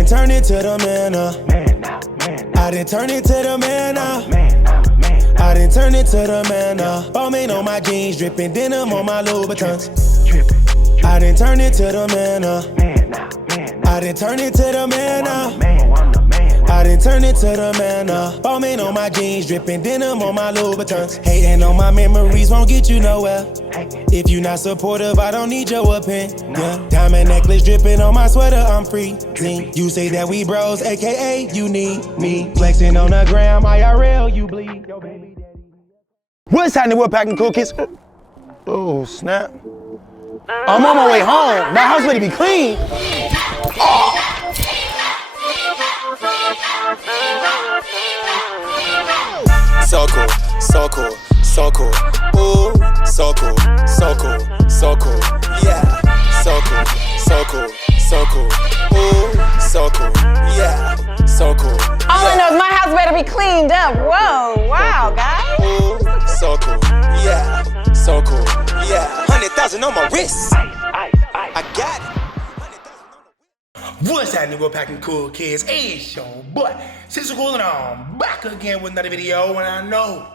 done turned into the man I done turned into the man I done turned into the man Balmain on my jeans, dripping denim on my Louboutins. I done turned into the man I done turned into the man I done turned into the man Balmain on my jeans, dripping denim on my Louboutins. Hating on my memories won't get you nowhere. If you not supportive, I don't need your opinion. Diamond necklace dripping on my sweater, I'm freezing. You say that we bros, aka you need me. Flexing on the gram, IRL, you bleed. Yo, baby daddy. What's happening? We're packing cool kids. Oh, snap. I'm on my way home. My house better be clean. So cool, so cool, so cool. Ooh, so cool, so cool, so cool. Yeah, so cool, so cool, so cool. Ooh, so cool, yeah, so cool. All I know is my house better be cleaned up. Whoa, wow, guys. Ooh, so cool, yeah, so cool, yeah. 100,000 on my wrist. I got it. What's happening? We're packing cool kids. Hey, show, boy. Since we're going on, back again with another video, and I know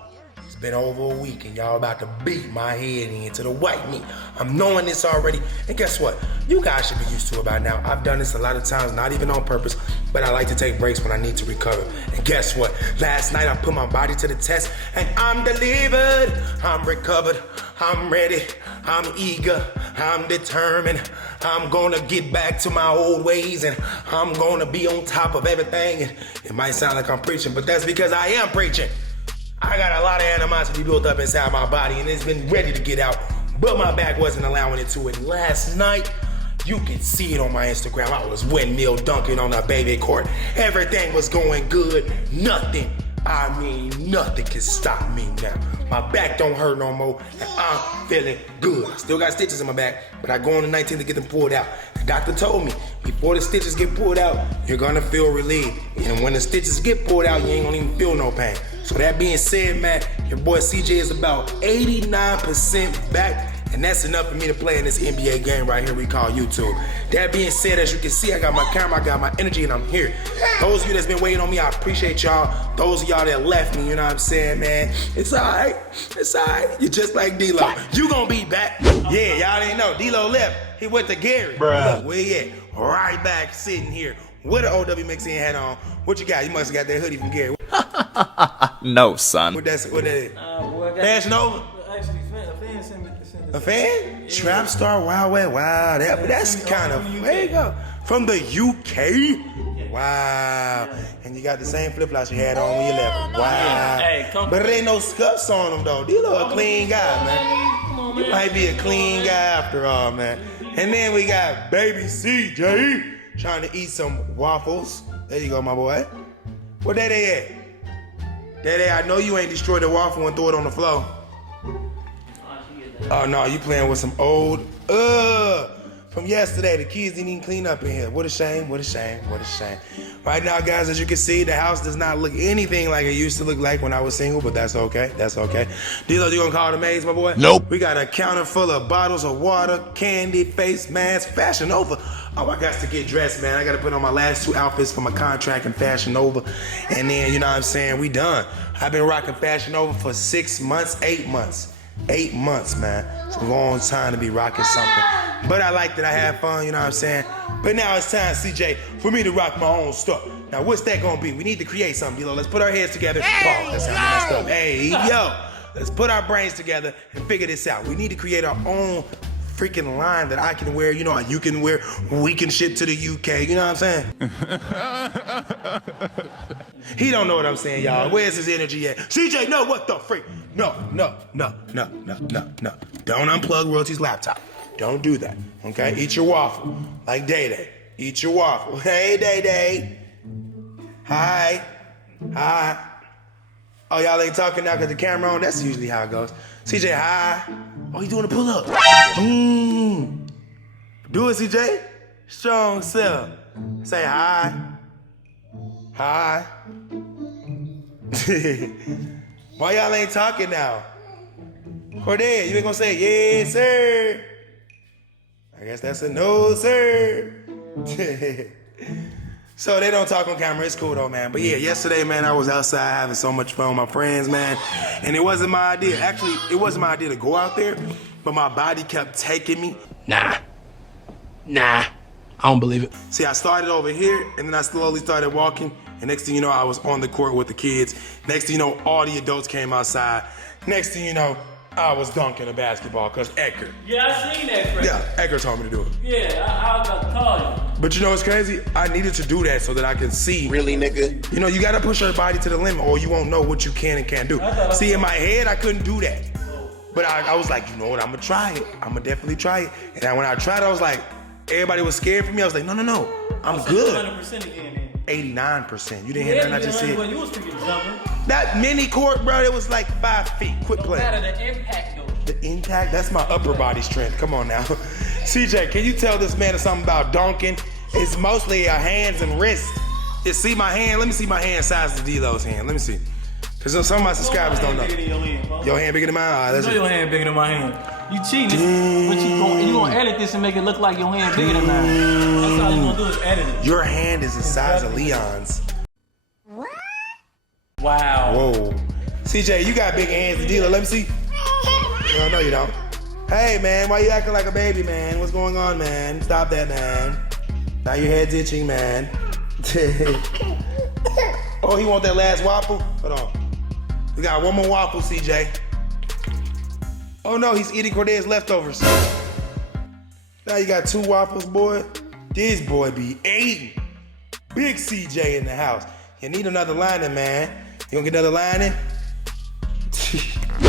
it's been over a week, and y'all about to beat my head into the white meat. I'm knowing this already, and guess what? You guys should be used to it by now. I've done this a lot of times, not even on purpose, but I like to take breaks when I need to recover. And guess what? Last night I put my body to the test, and I'm delivered. I'm recovered. I'm ready. I'm eager. I'm determined. I'm gonna get back to my old ways, and I'm gonna be on top of everything. And it might sound like I'm preaching, but that's because I am preaching. I got a lot of animosity built up inside my body, and it's been ready to get out, but my back wasn't allowing it to. And last night, you can see it on my Instagram. I was windmill dunking on a baby court. Everything was going good. Nothing, I mean nothing can stop me now. My back don't hurt no more, and I'm feeling good. I still got stitches in my back, but I go on the 19th to get them pulled out. The doctor told me, before the stitches get pulled out, you're gonna feel relieved. And when the stitches get pulled out, you ain't gonna even feel no pain. So that being said, man, your boy CJ is about 89% back, and that's enough for me to play in this NBA game right here we call YouTube. That being said, as you can see, I got my camera, I got my energy, and I'm here. Those of you that's been waiting on me, I appreciate y'all. Those of y'all that left me, you know what I'm saying, man? It's all right. It's all right. You're just like D-Lo. You gonna be back. Yeah, y'all didn't know. D-Lo left. He went to Gary. Bruh. Look, where he at? Right back sitting here with an OW Mixing hat on. What you got? You must have got that hoodie from Gary. No, son. What that is? Boy, Fashion Over? Actually, a fan sent me A fan? Yeah. Trap Star, Wild West, wow. That's kind of, there you go. From the UK? Wow. And you got the same flip-flops you had on when you left. Wow. Hey, but it ain't no scuffs on them, though. D-Lo a clean guy, man. You might be a clean guy after all, man. And then we got baby CJ trying to eat some waffles. There you go, my boy. Where that at? That I know you ain't destroyed the waffle and throw it on the floor. Oh no, you playing with some old from yesterday. The kids didn't even clean up in here. What a shame, what a shame, what a shame. Right now, guys, as you can see, the house does not look anything like it used to look like when I was single, but that's okay, that's okay. D-Lo, you gonna call the maids, my boy? Nope. We got a counter full of bottles of water, candy, face masks, Fashion Over. Oh, I got to get dressed, man. I got to put on my last 2 outfits for my contract in Fashion Over. And then, you know what I'm saying, we done. I've been rocking Fashion Over for 6 months, 8 months. 8 months, man. It's a long time to be rocking something. But I like that I have fun, you know what I'm saying? But now it's time, CJ, for me to rock my own stuff. Now, what's that gonna be? We need to create something, you know. Let's put our heads together. Pause. That's how messed up. Hey, yo. Let's put our brains together and figure this out. We need to create our own freaking line that I can wear, you know, you can wear, we can ship to the UK, you know what I'm saying? He don't know what I'm saying, y'all. Where's his energy at? CJ, no, what the freak? No. Don't unplug Royalty's laptop. Don't do that, okay? Eat your waffle, like Day-Day. Eat your waffle. Hey, Day-Day. Hi. Oh, y'all ain't talking now because the camera on? That's usually how it goes. CJ, hi. Oh, you doing a pull-up? Do it, CJ. Strong self. Say hi. Hi. Why y'all ain't talking now? Corday, you ain't gonna say yes, sir. I guess that's a no, sir. So they don't talk on camera. It's cool though, man. But yeah, yesterday, man, I was outside having so much fun with my friends, man. And it wasn't my idea. Actually, it wasn't my idea to go out there, but my body kept taking me. Nah. I don't believe it. See, I started over here, and then I slowly started walking. And next thing you know, I was on the court with the kids. Next thing you know, all the adults came outside. Next thing you know, I was dunking a basketball because Edgar. Yeah, I seen that, Fred. Yeah, Edgar told me to do it. Yeah, I was about to call you. But you know what's crazy? I needed to do that so that I can see. Really, nigga? You know, you gotta push your body to the limit or you won't know what you can and can't do. See, in my head, I couldn't do that. But I was like, you know what, I'm gonna try it. I'm gonna definitely try it. And when I tried it, I was like, everybody was scared for me. I was like, no, I'm good. 100% again, man. 89%. You didn't hear nothing I just said? You was freaking jumping. That mini court, bro, it was like 5 feet. Quit playing. Out of the impact, though. The impact? That's my upper body strength. Come on now. CJ, can you tell this man something about dunking? It's mostly hands and wrists. Just see my hand. Let me see my hand size to D-Lo's hand. Let me see. Because some of my subscribers don't know. Your hand bigger than mine? All right, let's see. Your hand bigger than my hand. You cheating. But you gonna edit this and make it look like your hand bigger than mine. That's all you gonna do is edit it. Your hand is the size of Leon's. Wow. Whoa. CJ, you got big hands to D-Lo. Let me see. No, you don't. Hey, man, why you acting like a baby, man? What's going on, man? Stop that, man. Now your head's itching, man. Oh, he want that last waffle? Hold on. We got one more waffle, CJ. Oh, no, he's eating Corday's leftovers. Now you got 2 waffles, boy. This boy be eating. Big CJ in the house. You need another lining, man. You gonna get another lining?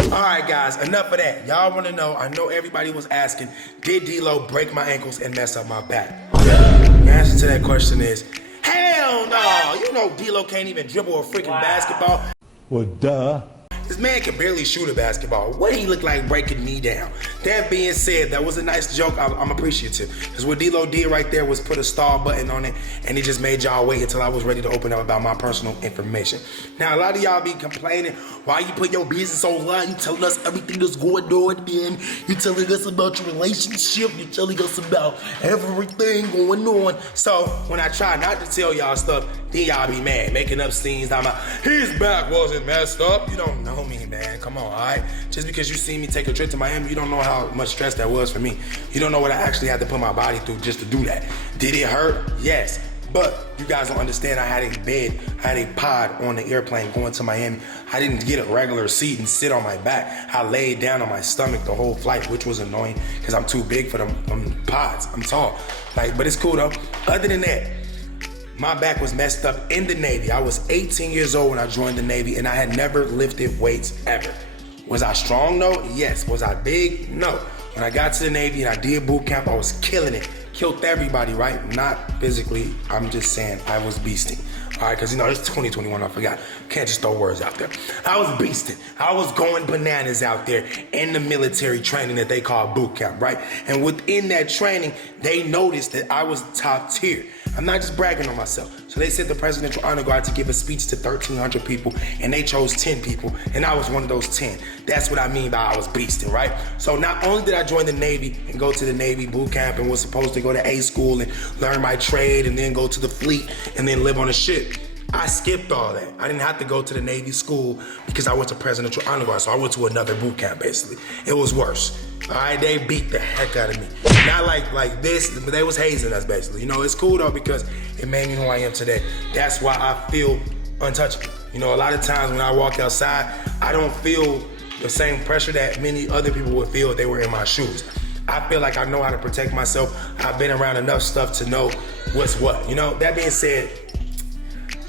All right, guys, enough of that. Y'all want to know, I know everybody was asking, did D-Lo break my ankles and mess up my back? The answer to that question is, hell no. You know D-Lo can't even dribble a freaking basketball. Well, duh. This man can barely shoot a basketball. What he look like breaking me down? That being said, that was a nice joke. I'm appreciative. Because what D-Lo did right there was put a star button on it, and he just made y'all wait until I was ready to open up about my personal information. Now, a lot of y'all be complaining, why you put your business online? You telling us everything that's going on, man. You telling us about your relationship. You telling us about everything going on. So, when I try not to tell y'all stuff, then y'all be mad, making up scenes. I'm like, his back wasn't messed up. You don't know me, man. Come on, all right? Just because you see me take a trip to Miami, you don't know how much stress that was for me. You don't know what I actually had to put my body through just to do that. Did it hurt? Yes. But you guys don't understand, I had a bed, I had a pod on the airplane going to Miami. I didn't get a regular seat and sit on my back. I laid down on my stomach the whole flight, which was annoying because I'm too big for them pods. I'm tall. But it's cool though. Other than that, my back was messed up in the Navy. I was 18 years old when I joined the Navy, and I had never lifted weights ever. Was I strong? No. Yes. Was I big? No. When I got to the Navy and I did boot camp, I was killing it. Killed everybody, right? Not physically. I'm just saying I was beasting. All right, because it's 2021, I forgot. Can't just throw words out there. I was beasting. I was going bananas out there in the military training that they call boot camp, right? And within that training, they noticed that I was top tier. I'm not just bragging on myself. So they sent the Presidential Honor Guard to give a speech to 1,300 people, and they chose 10 people, and I was one of those 10. That's what I mean by I was beasting, right? So not only did I join the Navy and go to the Navy boot camp and was supposed to go to A school and learn my trade and then go to the fleet and then live on a ship, I skipped all that. I didn't have to go to the Navy school because I went to Presidential Honor Guard, so I went to another boot camp, basically. It was worse. All right, they beat the heck out of me. Not like this, but they was hazing us, basically. It's cool, though, because it made me who I am today. That's why I feel untouchable. A lot of times when I walk outside, I don't feel the same pressure that many other people would feel if they were in my shoes. I feel like I know how to protect myself. I've been around enough stuff to know what's what. That being said,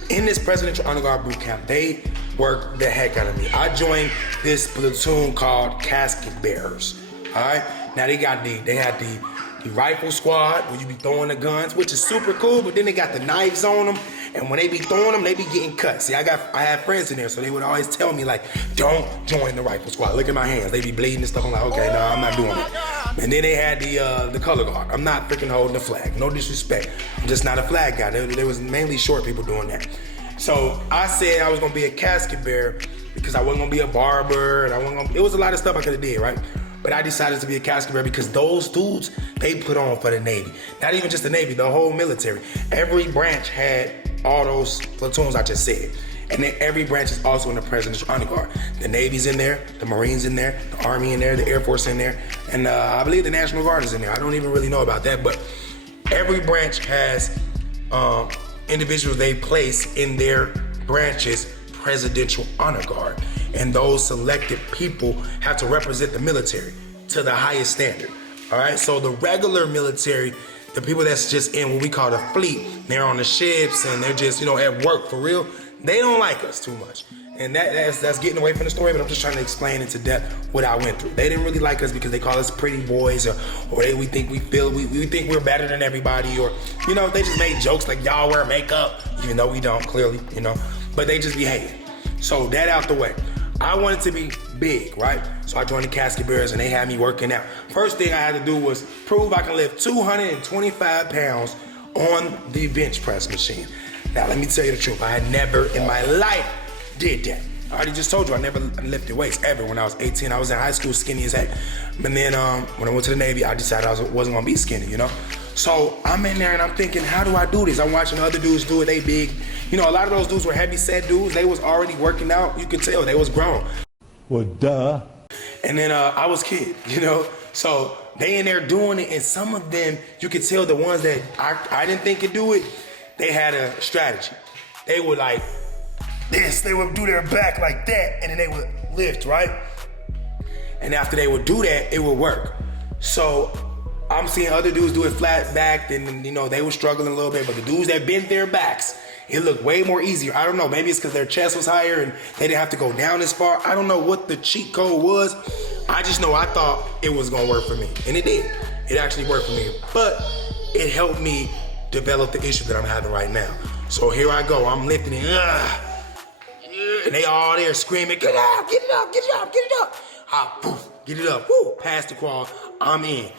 in this Presidential Honor Guard boot camp, they worked the heck out of me. I joined this platoon called Casket Bearers. All right. Now they had the rifle squad where you be throwing the guns, which is super cool. But then they got the knives on them, and when they be throwing them, they be getting cut. See, I had friends in there, so they would always tell me like, don't join the rifle squad. Look at my hands; they be bleeding and stuff. I'm like, okay, no, I'm not doing it. And then they had the color guard. I'm not freaking holding the flag. No disrespect. I'm just not a flag guy. There was mainly short people doing that. So I said I was gonna be a casket bearer because I wasn't gonna be a barber, and it was a lot of stuff I could have did, right? But I decided to be a casket bearer because those dudes, they put on for the Navy. Not even just the Navy, the whole military. Every branch had all those platoons I just said. And then every branch is also in the Presidential Honor Guard. The Navy's in there, the Marines in there, the Army in there, the Air Force in there, and I believe the National Guard is in there. I don't even really know about that, but every branch has individuals they place in their branches Presidential Honor Guard. And those selected people have to represent the military to the highest standard. All right, so the regular military, the people that's just in what we call the fleet, they're on the ships and they're just, at work for real, they don't like us too much. And that's getting away from the story, but I'm just trying to explain into depth what I went through. They didn't really like us because they call us pretty boys, or we think we think we're better than everybody, or they just made jokes like y'all wear makeup, even though we don't, clearly, but they just be hating. So that out the way. I wanted to be big, right? So I joined the casket bearers and they had me working out. First thing I had to do was prove I can lift 225 pounds on the bench press machine. Now, let me tell you the truth. I had never in my life did that. I already just told you I never lifted weights ever. When I was 18, I was in high school skinny as heck. But then when I went to the Navy, I decided I wasn't gonna be skinny, So I'm in there and I'm thinking, how do I do this? I'm watching other dudes do it, they big. A lot of those dudes were heavy set dudes. They was already working out. You could tell they was grown. Well, duh. And then I was kid, So they in there doing it, and some of them, you could tell the ones that I didn't think could do it, they had a strategy. They would like this, they would do their back like that, and then they would lift, right? And after they would do that, it would work. So I'm seeing other dudes do it flat back, and they were struggling a little bit, but the dudes that bent their backs, it looked way more easier. I don't know, maybe it's because their chest was higher and they didn't have to go down as far. I don't know what the cheat code was. I just know I thought it was gonna work for me, and it did. It actually worked for me, but it helped me develop the issue that I'm having right now. So here I go, I'm lifting it, and they all there screaming, get up, get it up, get it up, get it up. Poof, get it up, woo, past the crawl, I'm in.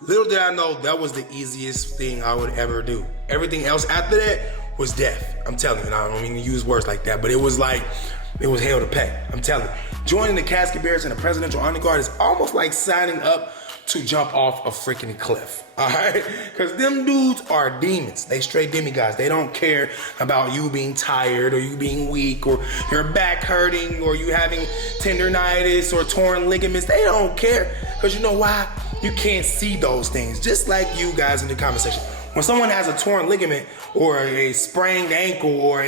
Little did I know that was the easiest thing I would ever do. Everything else after that was death. I'm telling you, and I don't mean to use words like that, but it was hell to pay. I'm telling you. Joining the casket bearers and the Presidential Honor Guard is almost like signing up to jump off a freaking cliff, all right? Because them dudes are demons. They straight demigods. They don't care about you being tired or you being weak or your back hurting or you having tendonitis or torn ligaments. They don't care, because you know why? You can't see those things, just like you guys in the comment section. When someone has a torn ligament or a sprained ankle or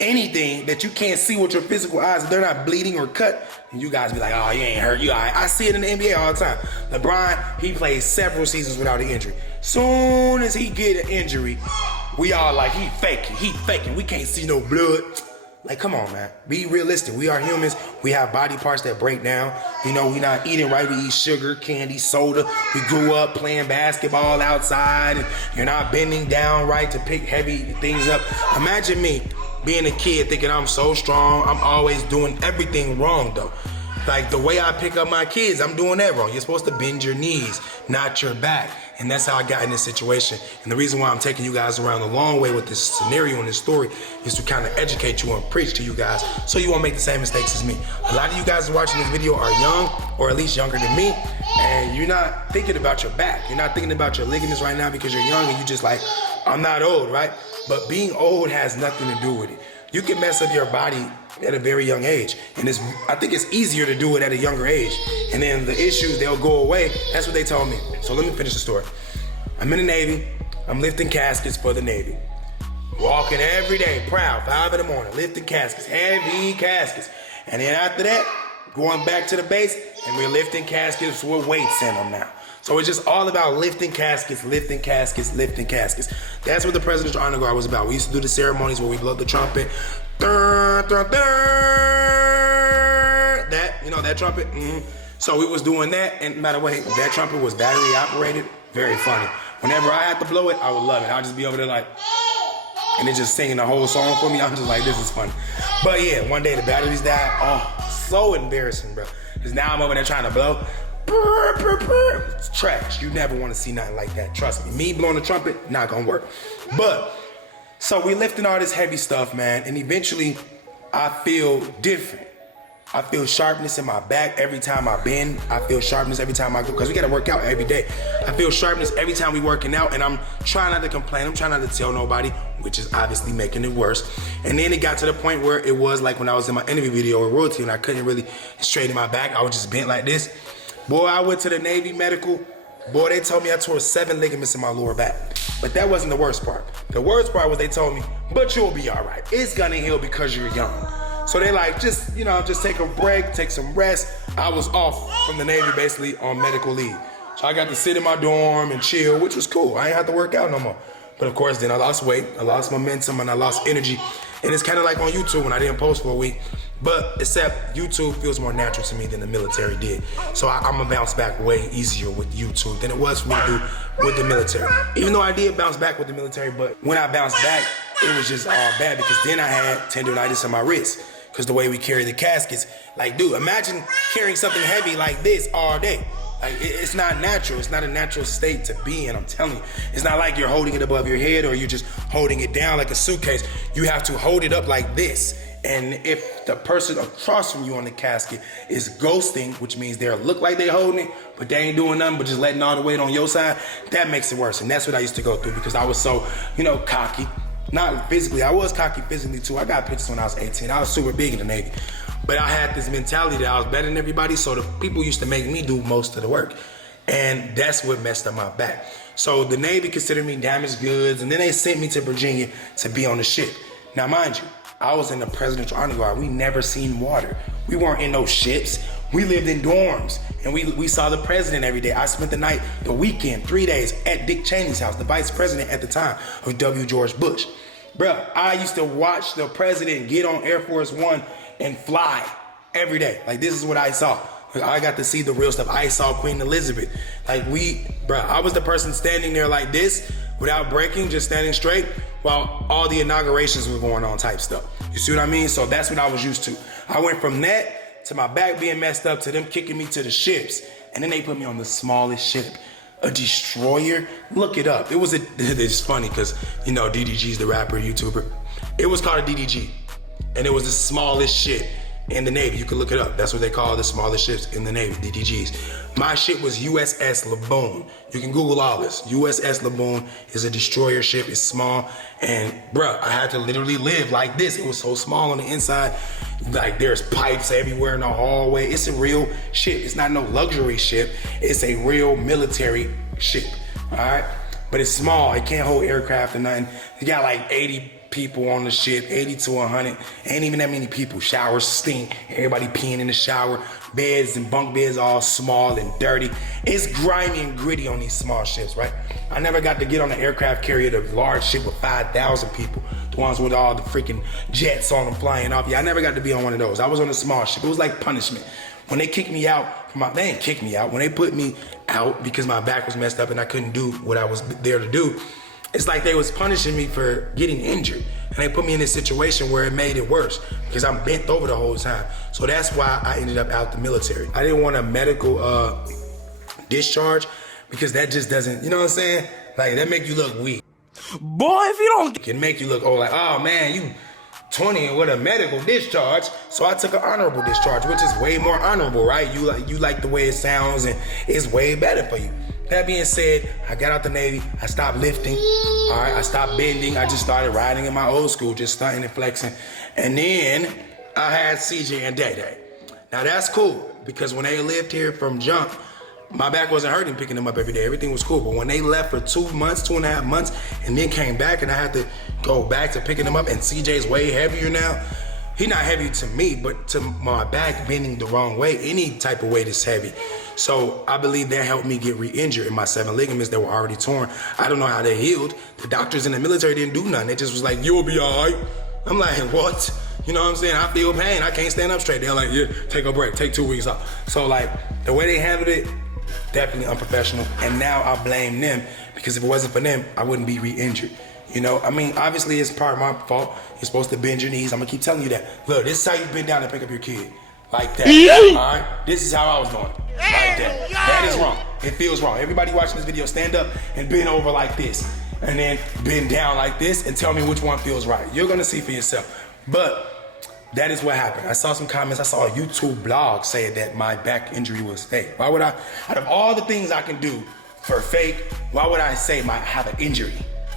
anything that you can't see with your physical eyes, if they're not bleeding or cut, and you guys be like, oh, you ain't hurt, you all right. I see it in the NBA all the time. LeBron, he plays several seasons without an injury. Soon as he get an injury, we all like, he faking. We can't see no blood. Like, come on, man. Be realistic. We are humans. We have body parts that break down. We not eating right. We eat sugar, candy, soda. We grew up playing basketball outside, and you're not bending down right to pick heavy things up. Imagine me being a kid thinking I'm so strong. I'm always doing everything wrong, though. Like, the way I pick up my kids, I'm doing that wrong. You're supposed to bend your knees, not your back. And that's how I got in this situation. And the reason why I'm taking you guys around the long way with this scenario and this story is to kind of educate you and preach to you guys so you won't make the same mistakes as me. A lot of you guys watching this video are young, or at least younger than me, and you're not thinking about your back. You're not thinking about your ligaments right now because you're young and you just like, I'm not old, right? But being old has nothing to do with it. You can mess up your body at a very young age. And I think it's easier to do it at a younger age. And then the issues, they'll go away. That's what they told me. So let me finish the story. I'm in the Navy. I'm lifting caskets for the Navy. Walking every day, proud, 5 in the morning, lifting caskets, heavy caskets. And then after that, going back to the base, and we're lifting caskets with weights in them now. So it's just all about lifting caskets, lifting caskets, lifting caskets. That's what the Presidential Honor Guard was about. We used to do the ceremonies where we blow the trumpet. That trumpet. So we was doing that, and no matter what, that trumpet was battery operated. Very funny. Whenever I had to blow it, I would love it. I'd just be over there like, and it just singing the whole song for me. I'm just like, this is funny. But yeah, one day the batteries died. Oh, so embarrassing, bro. Because now I'm over there trying to blow. It's trash. You never want to see nothing like that. Trust me. Me blowing the trumpet, not gonna work. But, so we lifting all this heavy stuff, man, and eventually I feel different. I feel sharpness in my back every time I bend. I feel sharpness every time I go, because we gotta work out every day. I feel sharpness every time we working out, and I'm trying not to complain. I'm trying not to tell nobody, which is obviously making it worse. And then it got to the point where it was like when I was in my interview video with Royalty and I couldn't really straighten my back. I was just bent like this. Boy, I went to the Navy medical. Boy, they told me I tore 7 ligaments in my lower back. But that wasn't the worst part. The worst part was they told me, but you'll be all right. It's gonna heal because you're young. So they like, just take a break, take some rest. I was off from the Navy basically on medical leave. So I got to sit in my dorm and chill, which was cool. I ain't have to work out no more. But of course, then I lost weight, I lost momentum, and I lost energy. And it's kind of like on YouTube when I didn't post for a week. But except YouTube feels more natural to me than the military did. So I'm gonna bounce back way easier with YouTube than it was for me to do with the military. Even though I did bounce back with the military, but when I bounced back, it was just all bad because then I had tendonitis in my wrist. Because the way we carry the caskets, like, dude, imagine carrying something heavy like this all day. Like, it's not natural. It's not a natural state to be in, I'm telling you. It's not like you're holding it above your head or you're just holding it down like a suitcase. You have to hold it up like this. And if the person across from you on the casket is ghosting, which means they look like they're holding it, but they ain't doing nothing but just letting all the weight on your side, that makes it worse. And that's what I used to go through because I was so, cocky. Not physically, I was cocky physically too. I got pictures when I was 18. I was super big in the Navy. But I had this mentality that I was better than everybody, so the people used to make me do most of the work. And that's what messed up my back. So the Navy considered me damaged goods, and then they sent me to Virginia to be on the ship. Now mind you, I was in the Presidential Army Guard. We never seen water. We weren't in no ships. We lived in dorms, and we saw the president every day. I spent the weekend, 3 days at Dick Cheney's house, the vice president at the time of W. George Bush. Bruh, I used to watch the president get on Air Force One and fly every day. Like, this is what I saw. I got to see the real stuff. I saw Queen Elizabeth. Like, I was the person standing there like this without breaking, just standing straight while all the inaugurations were going on type stuff. You see what I mean? So that's what I was used to. I went from that to my back being messed up to them kicking me to the ships. And then they put me on the smallest ship, a destroyer. Look it up. It's funny because, DDG's the rapper, YouTuber. It was called a DDG. And it was the smallest ship in the Navy. You can look it up. That's what they call the smallest ships in the Navy, DDGs. My ship was USS Laboon. You can Google all this. USS Laboon is a destroyer ship. It's small. And bruh, I had to literally live like this. It was so small on the inside. Like, there's pipes everywhere in the hallway. It's a real ship. It's not no luxury ship. It's a real military ship. All right? But it's small. It can't hold aircraft or nothing. You got like 80 people on the ship, 80 to 100. Ain't even that many people. Showers stink. Everybody peeing in the shower. Beds and bunk beds all small and dirty. It's grimy and gritty on these small ships, right? I never got to get on an aircraft carrier, the large ship with 5,000 people. The ones with all the freaking jets on them flying off. Yeah, I never got to be on one of those. I was on a small ship. It was like punishment. When they kicked me out, they didn't kick me out. When they put me out because my back was messed up and I couldn't do what I was there to do, it's like they was punishing me for getting injured. And they put me in this situation where it made it worse because I'm bent over the whole time. So that's why I ended up out the military. I didn't want a medical discharge because that just doesn't, you know what I'm saying? Like, that make you look weak. Boy, if you don't... It can make you look, like, oh man, you 20 and with a medical discharge. So I took an honorable discharge, which is way more honorable, right? You like the way it sounds and it's way better for you. That being said, I got out the Navy, I stopped lifting, all right? I stopped bending, I just started riding in my old school, just stunting and flexing. And then I had CJ and Day Day. Now that's cool, because when they lived here from jump, my back wasn't hurting picking them up every day, everything was cool. But when they left for 2 months, 2.5 months, and then came back and I had to go back to picking them up, and CJ's way heavier now. He's not heavy to me, but to my back bending the wrong way, any type of weight is heavy. So I believe that helped me get re-injured in my 7 ligaments that were already torn. I don't know how they healed. The doctors in the military didn't do nothing. They just was like, you'll be all right. I'm like, what? You know what I'm saying? I feel pain. I can't stand up straight. They're like, yeah, take a break, take 2 weeks off. So like, the way they handled it, definitely unprofessional. And now I blame them because if it wasn't for them, I wouldn't be re-injured. You know, I mean, obviously it's part of my fault. You're supposed to bend your knees. I'm gonna keep telling you that. Look, this is how you bend down and pick up your kid. Like that, all right? This is how I was doing it, like that. That is wrong. It feels wrong. Everybody watching this video, stand up and bend over like this. And then bend down like this and tell me which one feels right. You're gonna see for yourself. But that is what happened. I saw some comments. I saw a YouTube blog saying that my back injury was fake. Why would I, out of all the things I can do for fake, why would I say I have an injury?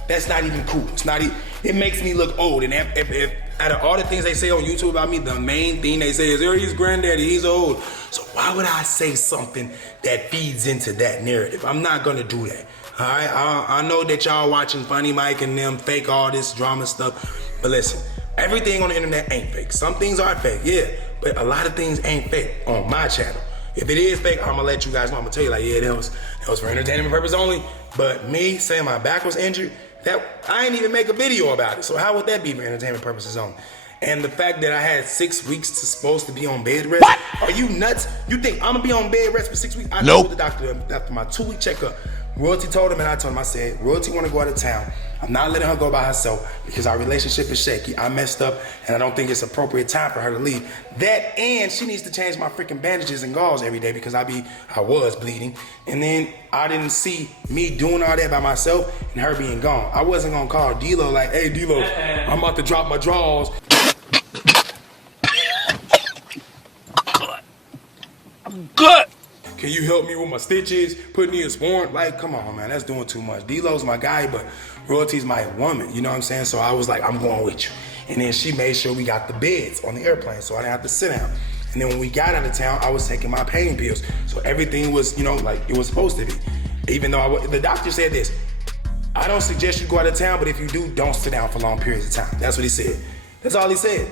That's not even cool. It's not even, it makes me look old. And if out of all the things they say on YouTube about me, the main thing they say is, oh, he's granddaddy, he's old. So why would I say something that feeds into that narrative? I'm not gonna do that. All right, I know that y'all watching Funny Mike and them fake all this drama stuff, but listen, everything on the internet ain't fake. Some things are fake, yeah, but a lot of things ain't fake on my channel. If it is fake, I'm gonna let you guys know. I'm gonna tell you like, yeah, that was for entertainment purpose only. But me saying my back was injured, that I ain't even make a video about it. So how would that be for entertainment purposes only? And the fact that I had 6 weeks supposed to be on bed rest. What? Are you nuts? You think I'm gonna be on bed rest for 6 weeks? I told the doctor after my 2-week checkup. Royalty told him and I told him, I said, Royalty wanna go out of town. I'm not letting her go by herself because our relationship is shaky. I messed up and I don't think it's appropriate time for her to leave. That, and she needs to change my freaking bandages and gauze every day because I was bleeding. And then I didn't see me doing all that by myself and her being gone. I wasn't gonna call D-Lo like, hey D-Lo, I'm about to drop my drawers. Good. Can you help me with my stitches? Put me in sporn? Like, come on, man, that's doing too much. D-Lo's my guy, but Royalty's my woman, you know what I'm saying? So I was like, I'm going with you. And then she made sure we got the beds on the airplane so I didn't have to sit down. And then when we got out of town, I was taking my pain pills. So everything was, you know, like it was supposed to be. Even though the doctor said this, I don't suggest you go out of town, but if you do, don't sit down for long periods of time. That's what he said. That's all he said.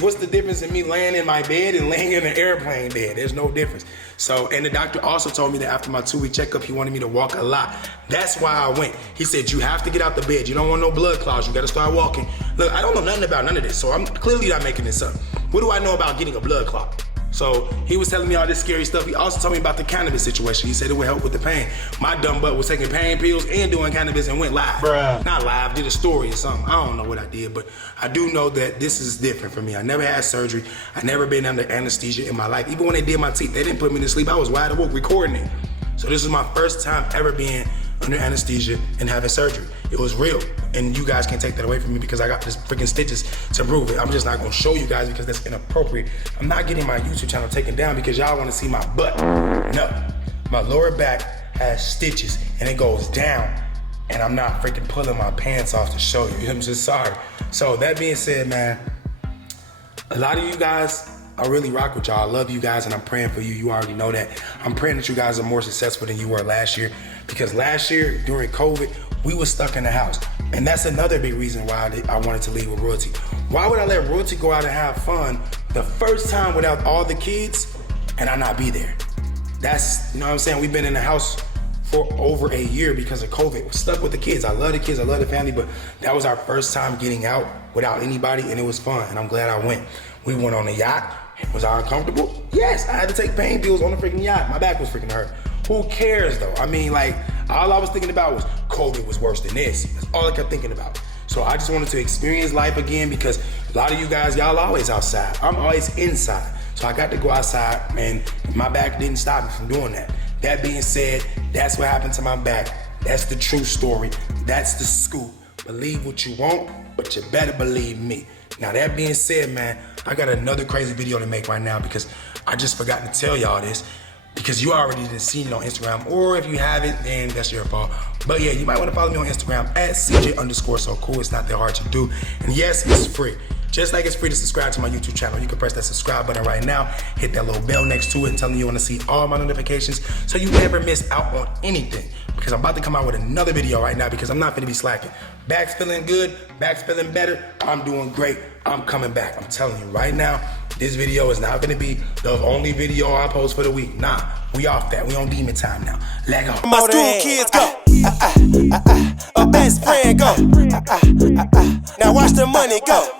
What's the difference in me laying in my bed and laying in an airplane bed? There's no difference. So, and the doctor also told me that after my 2-week checkup, he wanted me to walk a lot. That's why I went. He said, you have to get out the bed. You don't want no blood clots. You got to start walking. Look, I don't know nothing about none of this, so I'm clearly not making this up. What do I know about getting a blood clot? So he was telling me all this scary stuff. He also told me about the cannabis situation. He said it would help with the pain. My dumb butt was taking pain pills and doing cannabis and went live. Bruh. Not live, did a story or something. I don't know what I did, but I do know that this is different for me. I never had surgery. I never been under anesthesia in my life. Even when they did my teeth, they didn't put me to sleep. I was wide awake recording it. So this is my first time ever being under anesthesia and having surgery. It was real, and you guys can't take that away from me because I got this freaking stitches to prove it. I'm just not gonna show you guys because that's inappropriate. I'm not getting my YouTube channel taken down because y'all wanna see my butt. No, my lower back has stitches and it goes down, and I'm not freaking pulling my pants off to show you. I'm just sorry. So that being said, man, a lot of you guys, I really rock with y'all. I love you guys and I'm praying for you. You already know that. I'm praying that you guys are more successful than you were last year, because last year during COVID, we were stuck in the house. And that's another big reason why I wanted to leave with Royalty. Why would I let Royalty go out and have fun the first time without all the kids and I not be there? That's, you know what I'm saying? We've been in the house for over a year because of COVID. We're stuck with the kids. I love the kids, I love the family, but that was our first time getting out without anybody and it was fun and I'm glad I went. We went on a yacht. Was I uncomfortable? Yes, I had to take pain pills on the freaking yacht. My back was freaking hurt. Who cares though? I mean, like, all I was thinking about was COVID was worse than this. That's all I kept thinking about. So I just wanted to experience life again because a lot of you guys, y'all always outside. I'm always inside. So I got to go outside and my back didn't stop me from doing that. That being said, that's what happened to my back. That's the true story. That's the scoop. Believe what you want, but you better believe me. Now that being said, man, I got another crazy video to make right now because I just forgot to tell y'all this because you already done seen it on Instagram, or if you haven't, then that's your fault. But yeah, you might want to follow me on Instagram at CJ_so cool. It's not that hard to do. And yes, it's free. Just like it's free to subscribe to my YouTube channel. You can press that subscribe button right now, hit that little bell next to it and tell me you want to see all my notifications so you never miss out on anything. Because I'm about to come out with another video right now because I'm not gonna be slacking. Back's feeling good, back's feeling better, I'm doing great, I'm coming back. I'm telling you right now, this video is not gonna be the only video I post for the week. Nah, we off that, we on demon time now. Let go. My school kids go. A best friend go. Now watch the money go.